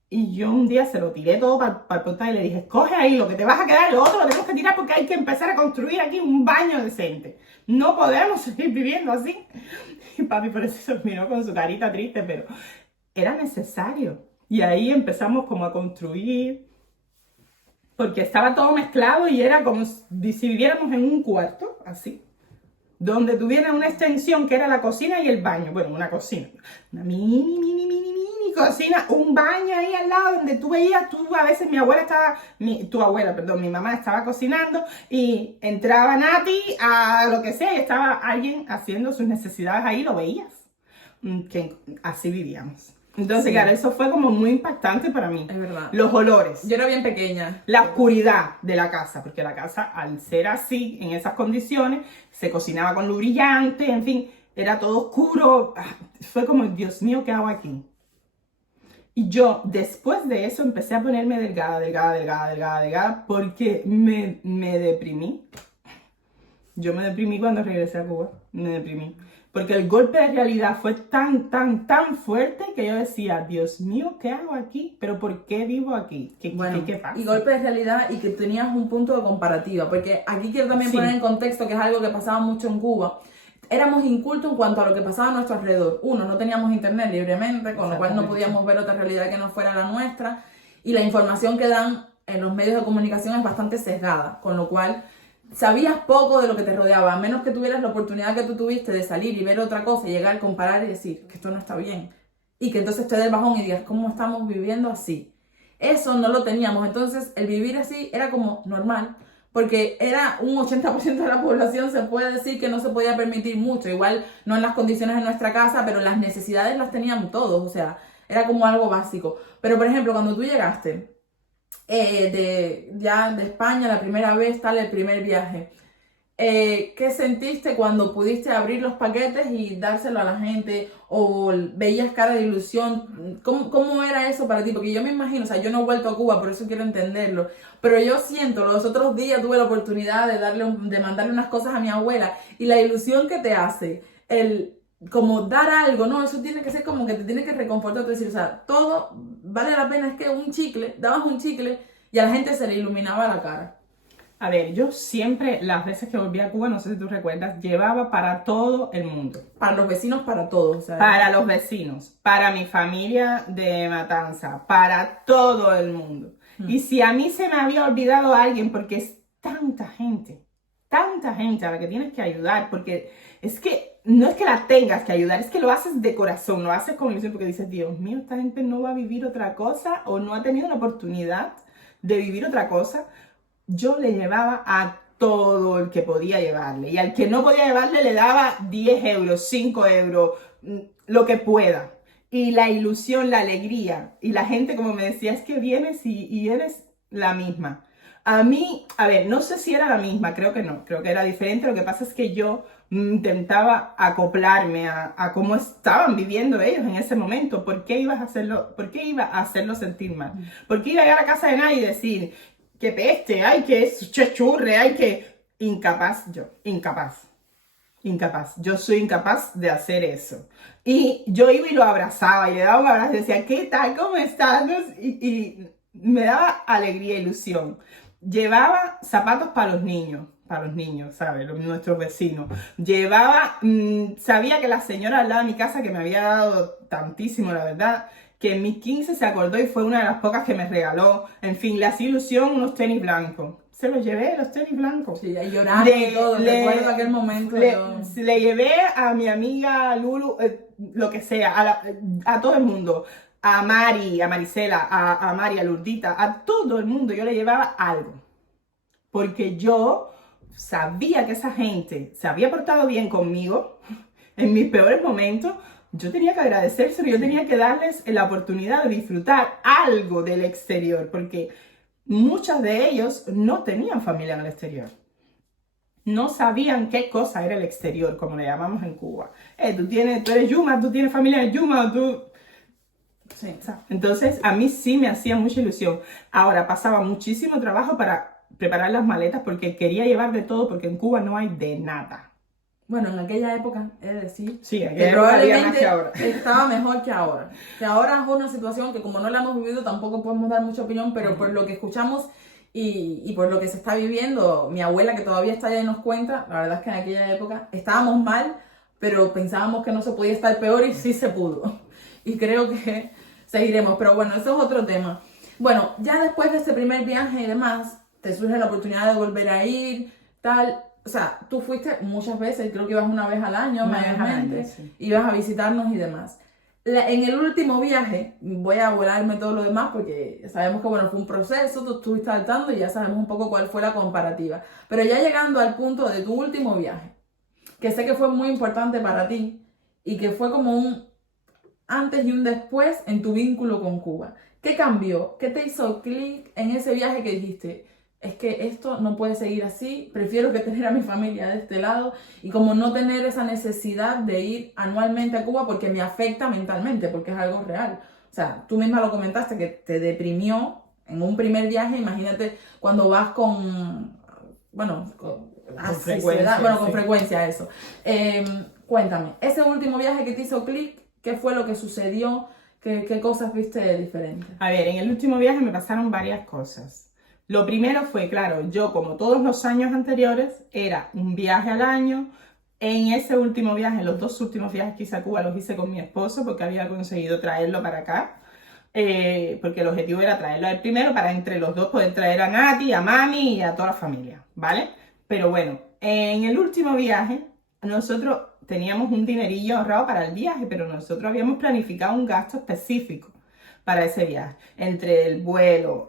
y yo un día se lo tiré todo para el portal y le dije, escoge ahí lo que te vas a quedar, lo otro lo tenemos que tirar porque hay que empezar a construir aquí un baño decente. No podemos seguir viviendo así. Y papi por eso se miró con su carita triste, pero era necesario. Y ahí empezamos como a construir, porque estaba todo mezclado y era como si viviéramos en un cuarto, así, donde tuviera una extensión que era la cocina y el baño. Bueno, una cocina, una mini cocina, un baño ahí al lado donde tú veías, a veces mi mamá estaba cocinando y entraba Nati a lo que sea y estaba alguien haciendo sus necesidades ahí, lo veías. Que así vivíamos. Entonces, claro, eso fue como muy impactante para mí. Es verdad. Los olores. Yo era bien pequeña. La oscuridad de la casa, porque la casa, al ser así, en esas condiciones, se cocinaba con luz brillante, en fin, era todo oscuro. Fue como, Dios mío, ¿qué hago aquí? Y yo, después de eso, empecé a ponerme delgada, porque me deprimí. Yo me deprimí cuando regresé a Cuba, me deprimí. Porque el golpe de realidad fue tan fuerte que yo decía, Dios mío, ¿qué hago aquí? ¿Pero por qué vivo aquí? ¿Qué pasa? Y golpe de realidad y que tenías un punto de comparativa. Porque aquí quiero también poner en contexto que es algo que pasaba mucho en Cuba. Éramos incultos en cuanto a lo que pasaba a nuestro alrededor. Uno, no teníamos internet libremente, con lo cual no podíamos ver otra realidad que no fuera la nuestra. Y la información que dan en los medios de comunicación es bastante sesgada, con lo cual sabías poco de lo que te rodeaba, a menos que tuvieras la oportunidad que tú tuviste de salir y ver otra cosa y llegar, comparar y decir que esto no está bien. Y que entonces te dé el bajón y digas, ¿cómo estamos viviendo así? Eso no lo teníamos, entonces el vivir así era como normal, porque era un 80% de la población, se puede decir que no se podía permitir mucho, igual no en las condiciones de nuestra casa, pero las necesidades las teníamos todos, o sea, era como algo básico. Pero por ejemplo, cuando tú llegaste ya de España la primera vez, tal, el primer viaje, ¿qué sentiste cuando pudiste abrir los paquetes y dárselo a la gente? ¿O veías cara de ilusión? ¿Cómo era eso para ti? Porque yo me imagino, o sea, yo no he vuelto a Cuba, por eso quiero entenderlo. Pero yo siento, los otros días tuve la oportunidad de mandarle unas cosas a mi abuela y la ilusión que te hace, el como dar algo, ¿no? Eso tiene que ser como que te tiene que reconfortar, decir, o sea, todo vale la pena, es que un chicle, dabas un chicle y a la gente se le iluminaba la cara. A ver, yo siempre, las veces que volví a Cuba, no sé si tú recuerdas, llevaba para todo el mundo. Para los vecinos, para todos. O sea, para los vecinos, para mi familia de Matanza, para todo el mundo. Y si a mí se me había olvidado alguien, porque es tanta gente a la que tienes que ayudar, porque es que no es que la tengas que ayudar, es que lo haces de corazón, lo haces con ilusión, porque dices, Dios mío, esta gente no va a vivir otra cosa o no ha tenido la oportunidad de vivir otra cosa. Yo le llevaba a todo el que podía llevarle, y al que no podía llevarle le daba 10 euros, 5 euros, lo que pueda. Y la ilusión, la alegría, y la gente como me decía, es que vienes y eres la misma. A mí, a ver, no sé si era la misma, creo que no, creo que era diferente. Lo que pasa es que yo intentaba acoplarme a cómo estaban viviendo ellos en ese momento. ¿Por qué iba a hacerlo sentir mal? ¿Por qué iba a llegar a casa de nadie y decir, qué peste, ay, que churre, ay, que... Incapaz. Yo soy incapaz de hacer eso. Y yo iba y lo abrazaba y le daba un abrazo y decía, ¿qué tal? ¿Cómo estás? Y me daba alegría, ilusión. Llevaba zapatos para los niños, ¿sabes? Nuestros vecinos. Llevaba, sabía que la señora al lado de mi casa, que me había dado tantísimo, la verdad, que en mis 15 se acordó y fue una de las pocas que me regaló. En fin, le hacía ilusión unos tenis blancos. Se los llevé, los tenis blancos. Sí, ahí llorando y todo, recuerdo aquel momento. Le llevé a mi amiga Lulu, lo que sea, a todo el mundo. A Mari, a Marisela, a Mari, a Lurdita, a todo el mundo yo le llevaba algo. Porque yo sabía que esa gente se había portado bien conmigo en mis peores momentos. Yo tenía que agradecérselo, yo tenía que darles la oportunidad de disfrutar algo del exterior, porque muchos de ellos no tenían familia en el exterior. No sabían qué cosa era el exterior, como le llamamos en Cuba. Tú eres Yuma, tú tienes familia en Yuma, tú... Sí. Entonces, a mí sí me hacía mucha ilusión. Ahora, pasaba muchísimo trabajo para preparar las maletas porque quería llevar de todo, porque en Cuba no hay de nada. Bueno, en aquella época, es decir, sí, que probablemente estaba mejor que ahora. Que ahora es una situación que como no la hemos vivido tampoco podemos dar mucha opinión, pero por lo que escuchamos y por lo que se está viviendo, mi abuela que todavía está allá y nos cuenta, la verdad es que en aquella época estábamos mal, pero pensábamos que no se podía estar peor y sí se pudo. Y creo que seguiremos, pero bueno, eso es otro tema. Bueno, ya después de este primer viaje y demás, te surge la oportunidad de volver a ir, tal... O sea, tú fuiste muchas veces, creo que ibas una vez al año, mayormente, sí. Ibas a visitarnos y demás. En el último viaje, voy a volarme todo lo demás porque sabemos que bueno, fue un proceso, tú estuviste saltando y ya sabemos un poco cuál fue la comparativa. Pero ya llegando al punto de tu último viaje, que sé que fue muy importante para ti y que fue como un antes y un después en tu vínculo con Cuba. ¿Qué cambió? ¿Qué te hizo clic en ese viaje que dijiste? Es que esto no puede seguir así, prefiero que tener a mi familia de este lado y como no tener esa necesidad de ir anualmente a Cuba porque me afecta mentalmente, porque es algo real. O sea, tú misma lo comentaste que te deprimió en un primer viaje, imagínate cuando vas con frecuencia eso. Cuéntame, ese último viaje que te hizo clic, ¿qué fue lo que sucedió? ¿Qué cosas viste diferentes? A ver, en el último viaje me pasaron varias cosas. Lo primero fue, claro, yo como todos los años anteriores, era un viaje al año. En ese último viaje, los 2 últimos viajes que hice a Cuba los hice con mi esposo porque había conseguido traerlo para acá. Porque el objetivo era traerlo al primero para entre los dos poder traer a Nati, a Mami y a toda la familia, ¿vale? Pero bueno, en el último viaje, nosotros teníamos un dinerillo ahorrado para el viaje, pero nosotros habíamos planificado un gasto específico para ese viaje. Entre el vuelo,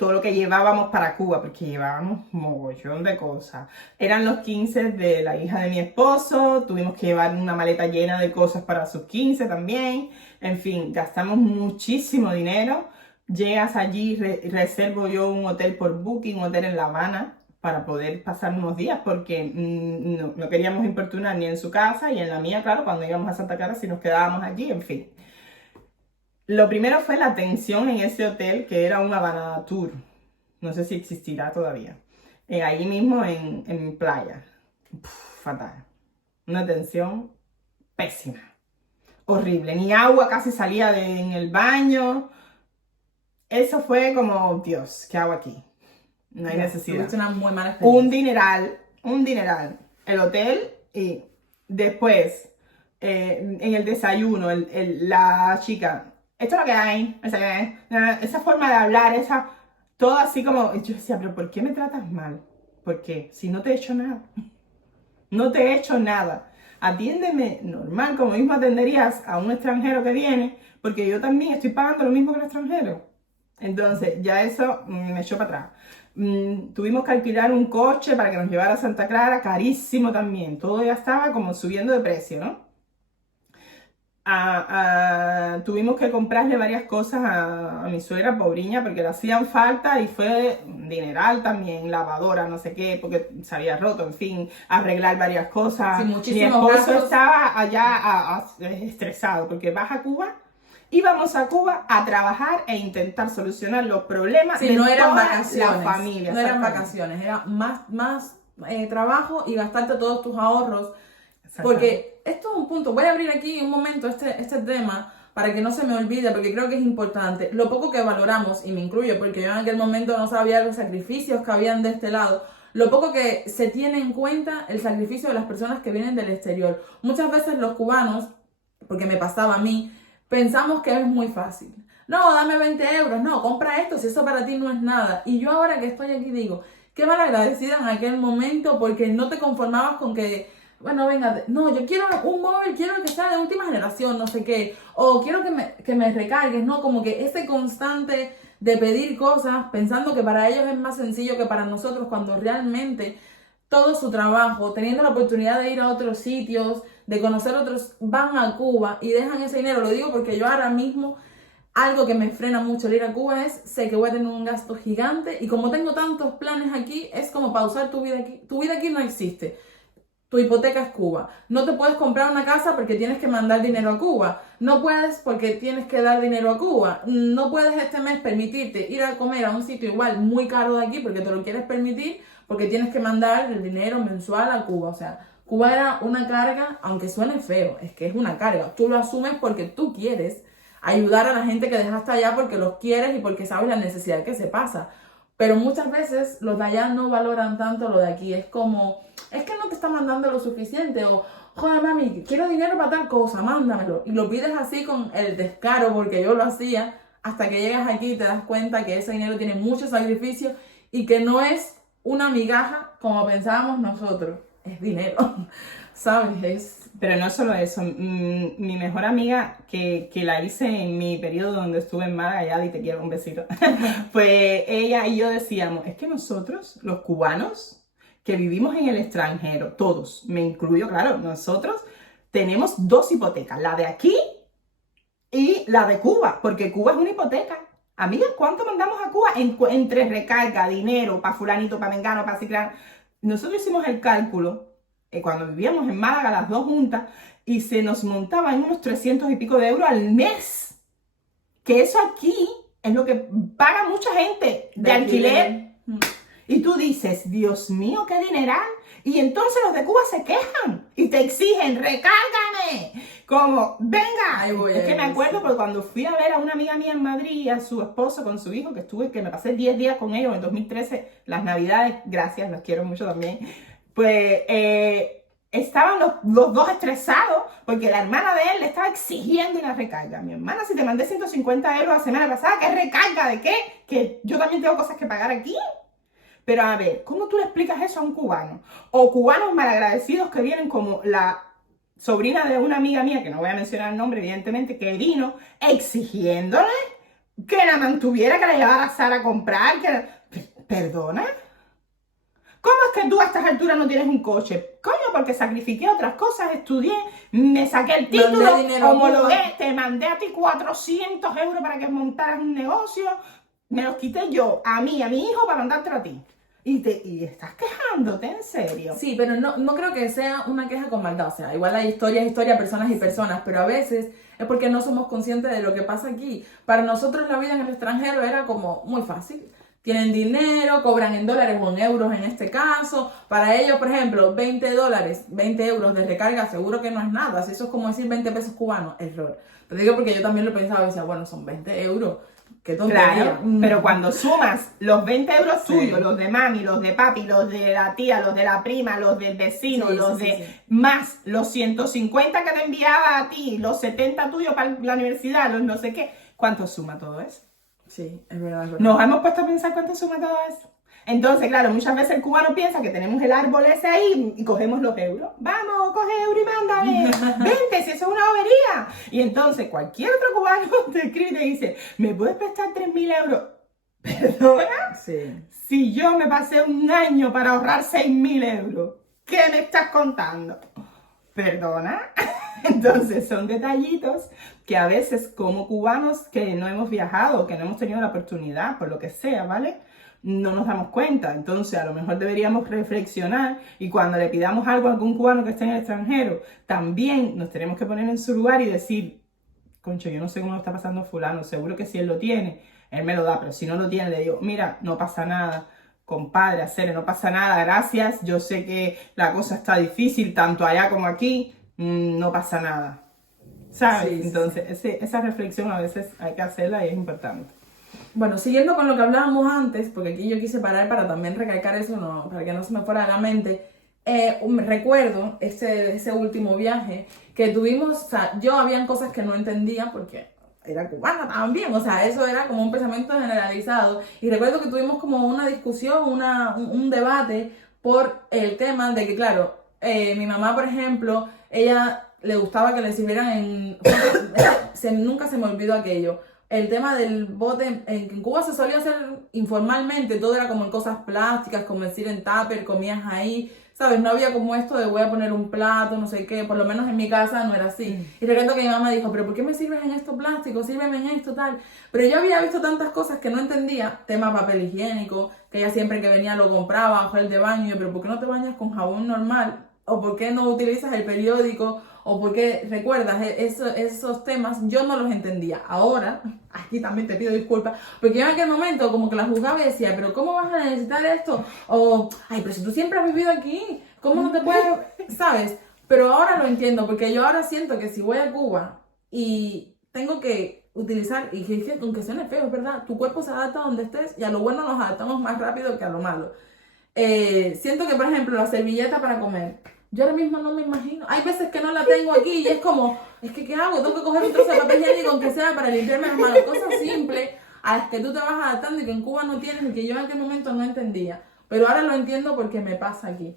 todo lo que llevábamos para Cuba, porque llevábamos un mogollón de cosas. Eran los 15 de la hija de mi esposo, tuvimos que llevar una maleta llena de cosas para sus 15 también. En fin, gastamos muchísimo dinero. Llegas allí, reservo yo un hotel por Booking, un hotel en La Habana, para poder pasar unos días, porque no queríamos importunar ni en su casa y en la mía, claro, cuando íbamos a Santa Clara, si nos quedábamos allí, en fin. Lo primero fue la atención en ese hotel, que era un Habana Tour. No sé si existirá todavía. Allí mismo en playa. Fatal. Una atención pésima. Horrible. Ni agua casi salía en el baño. Eso fue como, Dios, ¿qué hago aquí? No hay necesidad. Tuviste una muy mala experiencia. Un dineral. El hotel y después en el desayuno, la chica, esto es lo que hay, esa forma de hablar, todo así como, yo decía, pero ¿por qué me tratas mal? Porque si no te he hecho nada, no te he hecho nada. Atiéndeme normal, como mismo atenderías a un extranjero que viene, porque yo también estoy pagando lo mismo que el extranjero. Entonces, ya eso me echó para atrás. Tuvimos que alquilar un coche para que nos llevara a Santa Clara, carísimo también. Todo ya estaba como subiendo de precio, ¿no? Tuvimos que comprarle varias cosas a mi suegra pobriña porque le hacían falta y fue dineral también, lavadora, no sé qué, porque se había roto, en fin, arreglar varias cosas. Sí, mi esposo estaba allá estresado porque vas a Cuba. Íbamos a Cuba a trabajar e intentar solucionar los problemas de no eran toda vacaciones, la familia. No eran vacaciones, era más trabajo y gastarte todos tus ahorros. Porque esto es un punto, voy a abrir aquí un momento este tema para que no se me olvide, porque creo que es importante. Lo poco que valoramos, y me incluyo porque yo en aquel momento no sabía los sacrificios que habían de este lado, lo poco que se tiene en cuenta el sacrificio de las personas que vienen del exterior. Muchas veces los cubanos, porque me pasaba a mí, pensamos que es muy fácil. No, dame 20 euros, no, compra esto, si eso para ti no es nada. Y yo ahora que estoy aquí digo, qué mal agradecida en aquel momento porque no te conformabas con que, bueno, venga, no, yo quiero un móvil, quiero que sea de última generación, no sé qué, o quiero que me recargues, ¿no? Como que ese constante de pedir cosas, pensando que para ellos es más sencillo que para nosotros, cuando realmente todo su trabajo, teniendo la oportunidad de ir a otros sitios, de conocer otros, van a Cuba y dejan ese dinero. Lo digo porque yo ahora mismo, algo que me frena mucho el ir a Cuba es, sé que voy a tener un gasto gigante y como tengo tantos planes aquí, es como pausar tu vida aquí. Tu vida aquí no existe. Tu hipoteca es Cuba. No te puedes comprar una casa porque tienes que mandar dinero a Cuba. No puedes porque tienes que dar dinero a Cuba. No puedes este mes permitirte ir a comer a un sitio igual muy caro de aquí porque te lo quieres permitir porque tienes que mandar el dinero mensual a Cuba. O sea, Cuba era una carga, aunque suene feo, es que es una carga. Tú lo asumes porque tú quieres ayudar a la gente que dejaste allá porque los quieres y porque sabes la necesidad que se pasa. Pero muchas veces los de allá no valoran tanto lo de aquí. Es como, es que no te está mandando lo suficiente. O, joder, mami, quiero dinero para tal cosa, mándamelo. Y lo pides así con el descaro, porque yo lo hacía, hasta que llegas aquí y te das cuenta que ese dinero tiene mucho sacrificio y que no es una migaja como pensábamos nosotros. Es dinero, ¿sabes? Pero no solo eso, mi mejor amiga que la hice en mi periodo donde estuve en Málaga, y te quiero un besito, pues ella y yo decíamos, es que nosotros, los cubanos, que vivimos en el extranjero, todos, me incluyo, claro, nosotros tenemos dos hipotecas, la de aquí y la de Cuba, porque Cuba es una hipoteca. Amiga, ¿cuánto mandamos a Cuba? Entre recarga, dinero, para fulanito, para mengano, para ciclano. Nosotros hicimos el cálculo cuando vivíamos en Málaga las dos juntas y se nos montaba en unos 300 y pico de euros al mes. Que eso aquí es lo que paga mucha gente de alquiler. Y tú dices, Dios mío, qué dineral. Y entonces los de Cuba se quejan y te exigen, recárgame. Como, venga. Es que me acuerdo porque cuando fui a ver a una amiga mía en Madrid, a su esposo con su hijo, que me pasé 10 días con ellos en 2013, las navidades, gracias, los quiero mucho también. Pues estaban los dos estresados porque la hermana de él le estaba exigiendo una recarga. Mi hermana, si te mandé 150 euros la semana pasada, ¿qué recarga? ¿De qué? Que yo también tengo cosas que pagar aquí. Pero a ver, ¿cómo tú le explicas eso a un cubano? O cubanos malagradecidos que vienen como la sobrina de una amiga mía, que no voy a mencionar el nombre, evidentemente, que vino exigiéndole que la mantuviera, que la llevara a Zara a comprar, ¿Perdona? ¿Cómo es que tú a estas alturas no tienes un coche? Coño, porque sacrifiqué otras cosas, estudié, me saqué el título, homologué, te mandé a ti 400 euros para que montaras un negocio, me los quité yo, a mí, a mi hijo, para mandártelo a ti. Y estás quejándote, ¿en serio? Sí, pero no creo que sea una queja con maldad. O sea, igual hay historias, personas y personas, pero a veces es porque no somos conscientes de lo que pasa aquí. Para nosotros la vida en el extranjero era como muy fácil. Tienen dinero, cobran en dólares o en euros en este caso. Para ellos, por ejemplo, $20, 20 euros de recarga, seguro que no es nada. Si eso es como decir 20 pesos cubanos, error. Te digo porque yo también lo pensaba y decía, bueno, son 20 euros. Qué tontería. Claro, pero cuando sumas los 20 euros tuyos, los de mami, los de papi, los de la tía, los de la prima, los del vecino, más los 150 que te enviaba a ti, los 70 tuyos para la universidad, los no sé qué, ¿cuánto suma todo eso? Sí, es verdad, es verdad. Nos hemos puesto a pensar cuánto suma todo eso. Entonces, claro, muchas veces el cubano piensa que tenemos el árbol ese ahí y cogemos los euros. Vamos, coge euro y mándame. Vente, si eso es una bobería. Y entonces cualquier otro cubano te escribe y te dice, ¿me puedes prestar 3.000 euros? ¿Perdona? Sí. Si yo me pasé un año para ahorrar 6.000 euros, ¿qué me estás contando? ¿Perdona? Entonces son detallitos que a veces como cubanos que no hemos viajado, que no hemos tenido la oportunidad, por lo que sea, ¿vale? No nos damos cuenta. Entonces a lo mejor deberíamos reflexionar y cuando le pidamos algo a algún cubano que esté en el extranjero, también nos tenemos que poner en su lugar y decir, concho, yo no sé cómo lo está pasando fulano, seguro que si él lo tiene, él me lo da, pero si no lo tiene, le digo, mira, no pasa nada, compadre, hacer, no pasa nada, gracias, yo sé que la cosa está difícil, tanto allá como aquí, no pasa nada, ¿sabes? Sí, entonces esa reflexión a veces hay que hacerla y es importante. Bueno, siguiendo con lo que hablábamos antes, porque aquí yo quise parar para también recalcar eso, no, para que no se me fuera de la mente. Recuerdo ese último viaje que tuvimos, o sea, yo habían cosas que no entendía porque era cubana también, o sea, eso era como un pensamiento generalizado. Y recuerdo que tuvimos como una discusión, un debate por el tema de que, claro, mi mamá, por ejemplo, ella le gustaba que le sirvieran nunca se me olvidó aquello. El tema del bote, en Cuba se solía hacer informalmente, todo era como en cosas plásticas, como decir en tupper, comías ahí, ¿sabes? No había como esto de voy a poner un plato, no sé qué, por lo menos en mi casa no era así. Y recuerdo que mi mamá dijo, pero ¿por qué me sirves en esto plástico? Sírveme en esto, tal. Pero yo había visto tantas cosas que no entendía, tema papel higiénico, que ella siempre que venía lo compraba, gel de baño, pero ¿por qué no te bañas con jabón normal? ¿O por qué no utilizas el periódico? ¿O por qué recuerdas esos temas? Yo no los entendía. Ahora, aquí también te pido disculpas, porque yo en aquel momento como que la juzgaba y decía, pero ¿cómo vas a necesitar esto? O, ay, pero si tú siempre has vivido aquí, ¿cómo no te puedes, sabes? Pero ahora lo entiendo, porque yo ahora siento que si voy a Cuba y tengo que utilizar, y que aunque suene feo, es verdad, tu cuerpo se adapta a donde estés y a lo bueno nos adaptamos más rápido que a lo malo. Siento que, por ejemplo, la servilleta para comer, yo ahora mismo no me imagino. Hay veces que no la tengo aquí y es como, es que ¿qué hago? Tengo que coger un trozo de papel higiénico aunque sea para limpiarme las manos. Cosas simples a las que tú te vas adaptando y que en Cuba no tienes y que yo en aquel momento no entendía. Pero ahora lo entiendo porque me pasa aquí.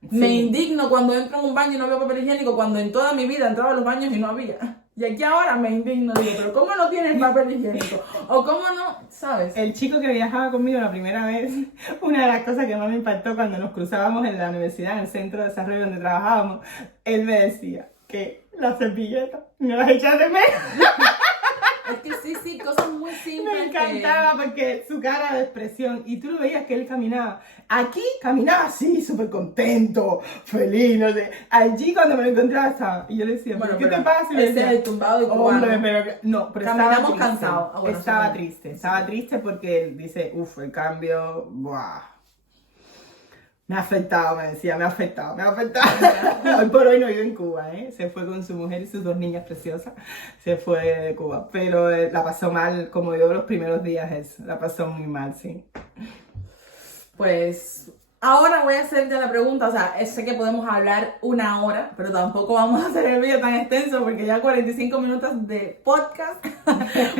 Sí. Me indigno cuando entro en un baño y no veo papel higiénico, cuando en toda mi vida entraba a los baños y no había. Y aquí ahora me indigno, digo, pero ¿cómo no tienes papel higiénico? O ¿cómo no? ¿Sabes? El chico que viajaba conmigo la primera vez, una de las cosas que más me impactó cuando nos cruzábamos en la universidad, en el centro de desarrollo donde trabajábamos, él me decía que la servilleta me las echas de menos. Es que sí, cosas muy simples. Me encantaba porque su cara de expresión, y tú lo veías que él caminaba. Aquí caminaba así, súper contento, feliz, no sé. Allí cuando me lo encontraba estaba, y yo le decía, bueno, ¿qué te pasa? Y ese es el tumbado de cubano. Hombre, pero no, pero caminamos cansados. Bueno, estaba triste porque él dice, el cambio, buah. Me ha afectado, me decía, me ha afectado. Hoy por hoy no vive en Cuba, ¿eh? Se fue con su mujer y sus 2 niñas preciosas, se fue de Cuba. Pero la pasó mal, como yo los primeros días, la pasó muy mal, sí. Pues ahora voy a hacerte la pregunta, o sea, sé que podemos hablar 1 hora, pero tampoco vamos a hacer el vídeo tan extenso porque ya 45 minutos de podcast,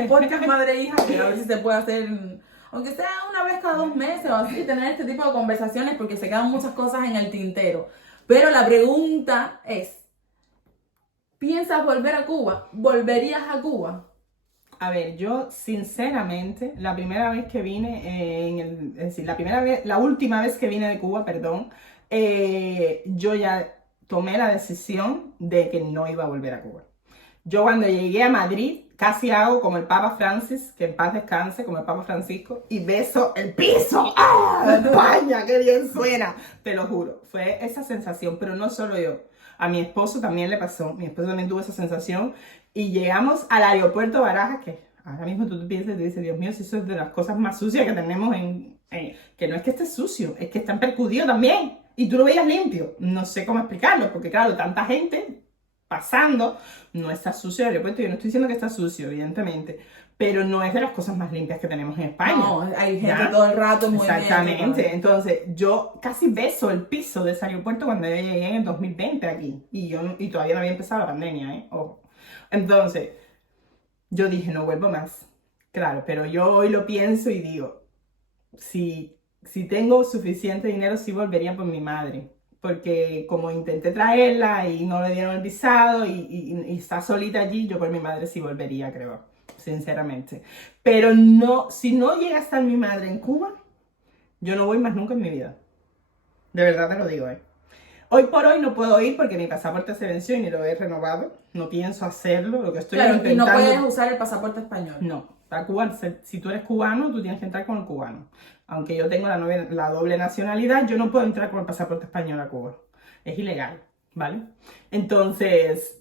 podcast madre-hija, que a ver si se puede hacer aunque sea una vez cada 2 meses o así, tener este tipo de conversaciones porque se quedan muchas cosas en el tintero. Pero la pregunta es, ¿piensas volver a Cuba? ¿Volverías a Cuba? A ver, yo sinceramente, la primera vez que vine, es decir, la última vez que vine de Cuba, perdón, yo ya tomé la decisión de que no iba a volver a Cuba. Yo cuando llegué a Madrid, casi hago como el Papa Francis, que en paz descanse, como el Papa Francisco, y beso el piso. ¡Ah! España, qué bien suena. Te lo juro, fue esa sensación, pero no solo yo. A mi esposo también le pasó, mi esposo también tuvo esa sensación, y llegamos al aeropuerto Barajas, que ahora mismo tú piensas y dices, Dios mío, si eso es de las cosas más sucias que tenemos que no es que esté sucio, es que está percudido también, y tú lo veías limpio. No sé cómo explicarlo, porque claro, tanta gente pasando, no está sucio el aeropuerto. Yo no estoy diciendo que está sucio, evidentemente, pero no es de las cosas más limpias que tenemos en España. No, hay gente ¿ya? todo el rato en Exactamente. movimiento. Entonces, yo casi beso el piso de ese aeropuerto cuando yo llegué en el 2020 aquí. Y todavía no había empezado la pandemia, ¿eh? Ojo. Entonces, yo dije, no vuelvo más. Claro, pero yo hoy lo pienso y digo, si tengo suficiente dinero, sí volvería por mi madre. Porque como intenté traerla y no le dieron el visado y está solita allí, yo por mi madre sí volvería, creo, sinceramente. Pero no, si no llega a estar mi madre en Cuba, yo no voy más nunca en mi vida. De verdad te lo digo, ¿eh? Hoy por hoy no puedo ir porque mi pasaporte se venció y ni lo he renovado. No pienso hacerlo, lo que estoy Claro, intentando... y no puedes usar el pasaporte español. No, a Cuba, si tú eres cubano, tú tienes que entrar con el cubano. Aunque yo tengo la doble nacionalidad, yo no puedo entrar con el pasaporte español a Cuba. Es ilegal, ¿vale? Entonces,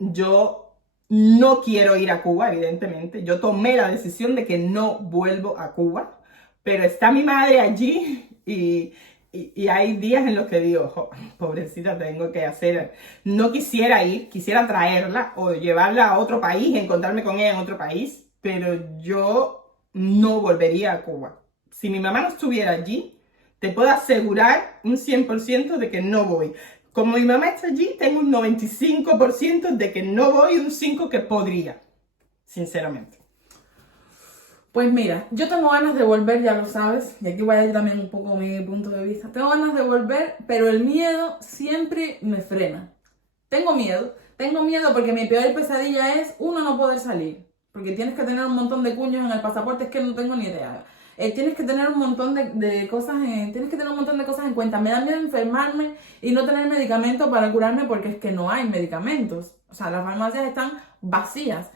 yo no quiero ir a Cuba, evidentemente. Yo tomé la decisión de que no vuelvo a Cuba, pero está mi madre allí y hay días en los que digo, oh, pobrecita, tengo que hacer... No quisiera ir, quisiera traerla o llevarla a otro país, encontrarme con ella en otro país, pero yo no volvería a Cuba. Si mi mamá no estuviera allí, te puedo asegurar un 100% de que no voy. Como mi mamá está allí, tengo un 95% de que no voy y un 5% que podría, sinceramente. Pues mira, yo tengo ganas de volver, ya lo sabes, y aquí voy a ir también un poco mi punto de vista. Tengo ganas de volver, pero el miedo siempre me frena. Tengo miedo porque mi peor pesadilla es, uno, no poder salir, porque tienes que tener un montón de cuños en el pasaporte, es que no tengo ni idea. Tienes que tener un montón de cosas en cuenta. Me da miedo enfermarme y no tener medicamentos para curarme porque es que no hay medicamentos. O sea, las farmacias están vacías.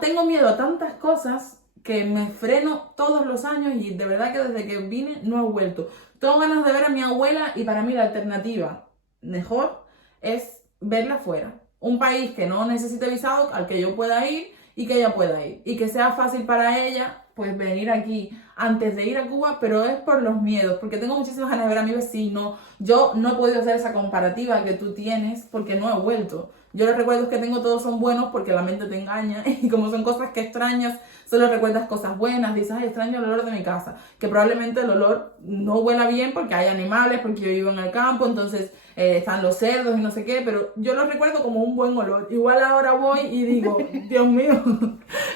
Tengo miedo a tantas cosas que me freno todos los años y de verdad que desde que vine no he vuelto. Tengo ganas de ver a mi abuela y para mí la alternativa mejor es verla fuera. Un país que no necesite visado, al que yo pueda ir y que ella pueda ir. Y que sea fácil para ella pues venir aquí antes de ir a Cuba, pero es por los miedos, porque tengo muchísimas ganas de ver a mi vecino. Yo no he podido hacer esa comparativa que tú tienes porque no he vuelto. Yo los recuerdos que tengo todos son buenos porque la mente te engaña y como son cosas que extrañas, solo recuerdas cosas buenas, dices, ay, extraño el olor de mi casa, que probablemente el olor no huela bien porque hay animales, porque yo vivo en el campo, entonces están los cerdos y no sé qué, pero yo lo recuerdo como un buen olor. Igual ahora voy y digo, Dios mío,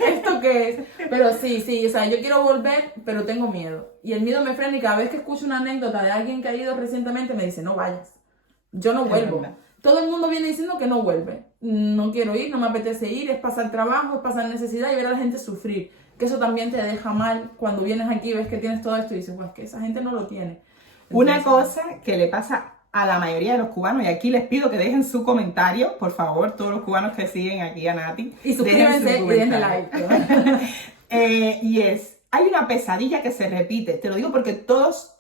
¿esto qué es? Pero sí, o sea, yo quiero volver, pero tengo miedo. Y el miedo me frena y cada vez que escucho una anécdota de alguien que ha ido recientemente me dice, no vayas, yo no vuelvo. Todo el mundo viene diciendo que no vuelve. No quiero ir, no me apetece ir, es pasar trabajo, es pasar necesidad y ver a la gente sufrir. Que eso también te deja mal cuando vienes aquí y ves que tienes todo esto y dices, pues que esa gente no lo tiene. Entonces, una cosa que le pasa a la mayoría de los cubanos, y aquí les pido que dejen su comentario, por favor, todos los cubanos que siguen aquí a Nati. Y suscríbanse y denle like. Y hay una pesadilla que se repite, te lo digo porque todos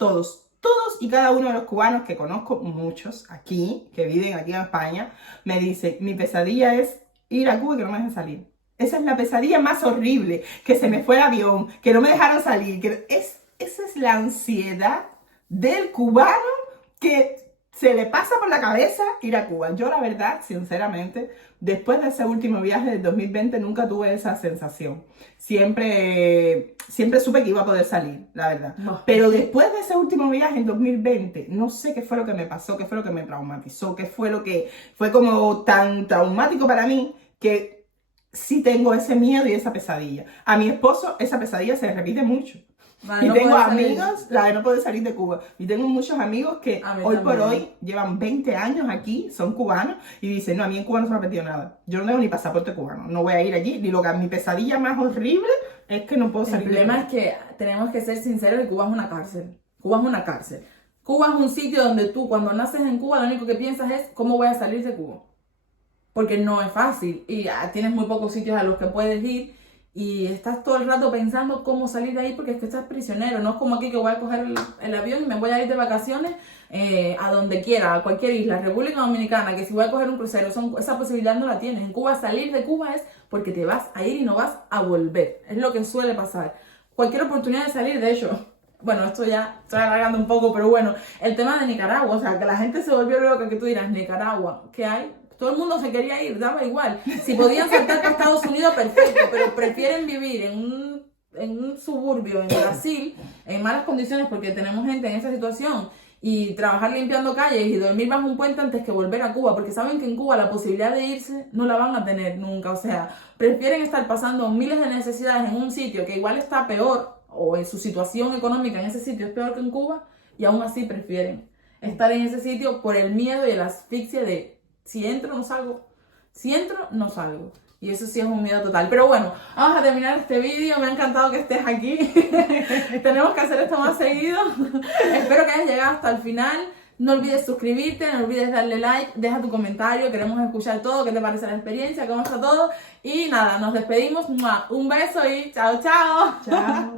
y cada uno de los cubanos que conozco, muchos aquí, que viven aquí en España, me dicen, mi pesadilla es ir a Cuba y que no me dejen salir. Esa es la pesadilla más horrible, que se me fue el avión, que no me dejaron salir. Esa es la ansiedad del cubano que se le pasa por la cabeza ir a Cuba. Yo la verdad, sinceramente, después de ese último viaje del 2020 nunca tuve esa sensación. Siempre supe que iba a poder salir, la verdad. Pero después de ese último viaje en 2020, no sé qué fue lo que me pasó, qué fue lo que me traumatizó, qué fue lo que fue como tan traumático para mí que sí tengo ese miedo y esa pesadilla. A mi esposo esa pesadilla se le repite mucho. Vale, Y no tengo puedes salir. amigos, la de no poder salir de Cuba. Y tengo muchos amigos que A mí hoy por también. hoy llevan 20 años aquí, son cubanos, y dicen, no, a mí en Cuba no se me ha perdido nada. Yo no tengo ni pasaporte cubano, no voy a ir allí, ni lo que mi pesadilla más horrible es que no puedo El salir de problema Cuba. es que tenemos que ser sinceros y Cuba es una cárcel. Cuba es una cárcel. Cuba es un sitio donde tú, cuando naces en Cuba, lo único que piensas es cómo voy a salir de Cuba. Porque no es fácil y tienes muy pocos sitios a los que puedes ir y estás todo el rato pensando cómo salir de ahí porque es que estás prisionero. No es como aquí que voy a coger el avión y me voy a ir de vacaciones a donde quiera, a cualquier isla, República Dominicana, que si voy a coger un crucero, esa posibilidad no la tienes. En Cuba, salir de Cuba es porque te vas a ir y no vas a volver. Es lo que suele pasar. Cualquier oportunidad de salir, de hecho. Bueno, esto ya estoy alargando un poco, pero bueno, el tema de Nicaragua, o sea, que la gente se volvió loca, que tú dirás, Nicaragua, ¿qué hay? Todo el mundo se quería ir, daba igual. Si podían saltar para Estados Unidos, perfecto, pero prefieren vivir en un suburbio en Brasil, en malas condiciones, porque tenemos gente en esa situación, y trabajar limpiando calles y dormir bajo un puente antes que volver a Cuba, porque saben que en Cuba la posibilidad de irse no la van a tener nunca. O sea, prefieren estar pasando miles de necesidades en un sitio que igual está peor, o en su situación económica en ese sitio es peor que en Cuba, y aún así prefieren estar en ese sitio por el miedo y la asfixia de si entro no salgo, si entro no salgo. Y eso sí es un miedo total. Pero bueno, vamos a terminar este vídeo. Me ha encantado que estés aquí. Tenemos que hacer esto más seguido. Espero que hayas llegado hasta el final. No olvides suscribirte, no olvides darle like, deja tu comentario, queremos escuchar todo, qué te parece la experiencia, cómo está todo. Y nada, nos despedimos. ¡Mua! Un beso y chao, chao. Chao.